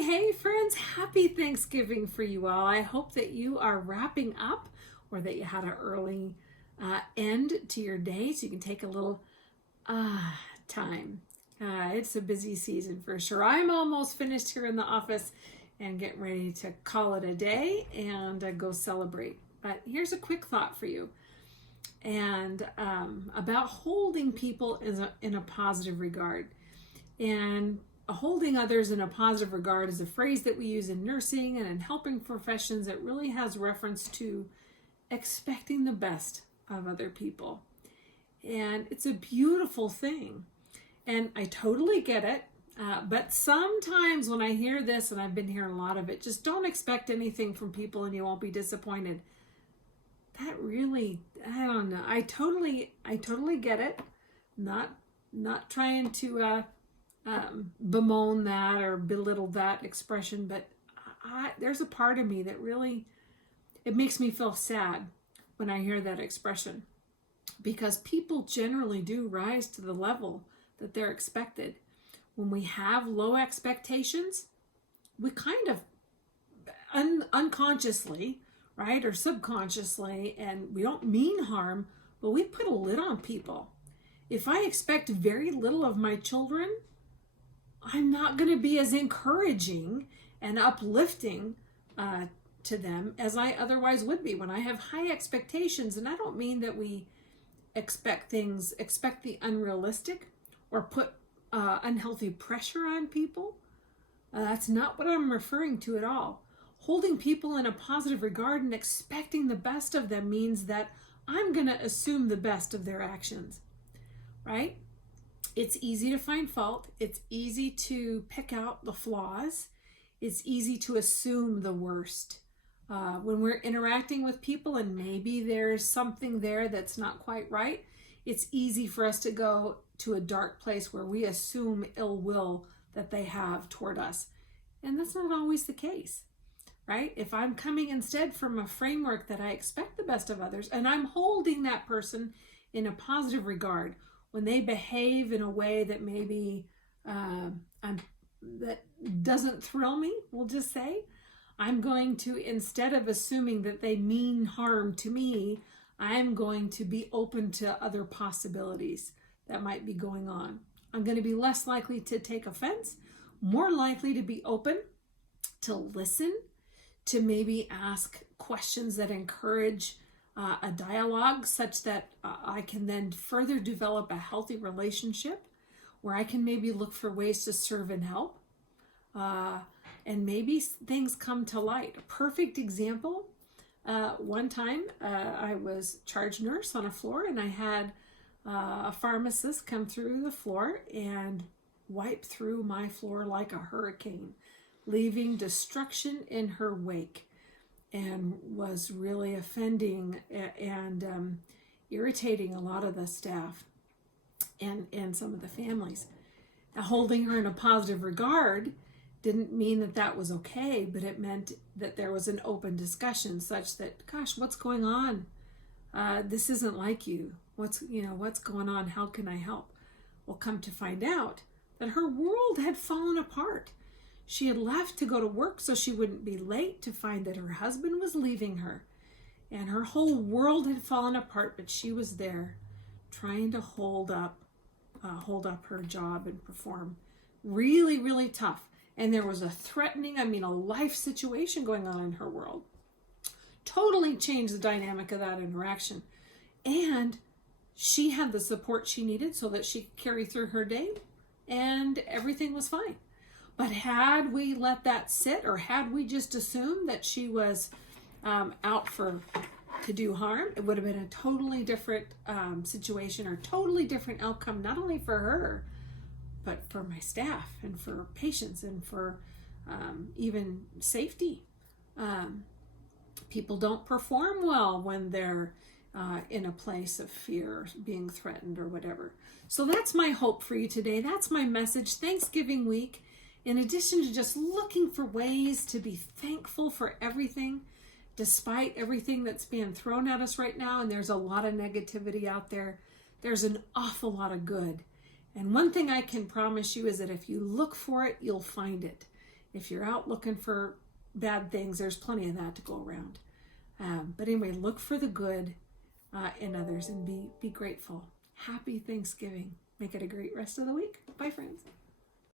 Hey friends, happy Thanksgiving for you all. I hope that you are wrapping up or that you had an early end to your day so you can take a little time. It's a busy season for sure. I'm almost finished here in the office and getting ready to call it a day and go celebrate. But here's a quick thought for you and about holding people in a positive regard. And holding others in a positive regard is a phrase that we use in nursing and in helping professions that really has reference to expecting the best of other people. And it's a beautiful thing. And I totally get it. But sometimes when I hear this, and I've been hearing a lot of it, just don't expect anything from people and you won't be disappointed. That really, I don't know. I totally get it. Not trying to bemoan that or belittle that expression, but there's a part of me that really, it makes me feel sad when I hear that expression, because people generally do rise to the level that they're expected. When we have low expectations, we kind of unconsciously, right, or subconsciously, and we don't mean harm, but we put a lid on people. If I expect very little of my children, I'm not going to be as encouraging and uplifting to them as I otherwise would be when I have high expectations. And I don't mean that we expect the unrealistic or put unhealthy pressure on people. That's not what I'm referring to at all. Holding people in a positive regard and expecting the best of them means that I'm going to assume the best of their actions, right? It's easy to find fault. It's easy to pick out the flaws. It's easy to assume the worst. When we're interacting with people and maybe there's something there that's not quite right, it's easy for us to go to a dark place where we assume ill will that they have toward us. And that's not always the case, right? If I'm coming instead from a framework that I expect the best of others and I'm holding that person in a positive regard, when they behave in a way that maybe that doesn't thrill me, we'll just say, I'm going to, instead of assuming that they mean harm to me, I'm going to be open to other possibilities that might be going on. I'm going to be less likely to take offense, more likely to be open, to listen, to maybe ask questions that encourage a dialogue such that I can then further develop a healthy relationship where I can maybe look for ways to serve and help. And maybe things come to light. A perfect example, one time I was charge nurse on a floor and I had a pharmacist come through the floor and wipe through my floor like a hurricane, leaving destruction in her wake, and was really offending and irritating a lot of the staff and some of the families. Now, holding her in a positive regard didn't mean that that was okay, but it meant that there was an open discussion such that, gosh, what's going on? This isn't like you. What's going on? How can I help? Well, come to find out that her world had fallen apart. She had left to go to work so she wouldn't be late, to find that her husband was leaving her. And her whole world had fallen apart, but she was there trying to hold up her job and perform. Really, really tough. And there was a a life situation going on in her world. Totally changed the dynamic of that interaction. And she had the support she needed so that she could carry through her day and everything was fine. But had we let that sit, or had we just assumed that she was out to do harm, it would have been a totally different situation or totally different outcome, not only for her, but for my staff and for patients and for even safety. People don't perform well when they're in a place of fear, being threatened or whatever. So that's my hope for you today. That's my message. Thanksgiving week. In addition to just looking for ways to be thankful for everything, despite everything that's being thrown at us right now, and there's a lot of negativity out there, there's an awful lot of good. And one thing I can promise you is that if you look for it, you'll find it. If you're out looking for bad things, there's plenty of that to go around. But anyway, look for the good in others and be grateful. Happy Thanksgiving. Make it a great rest of the week. Bye, friends.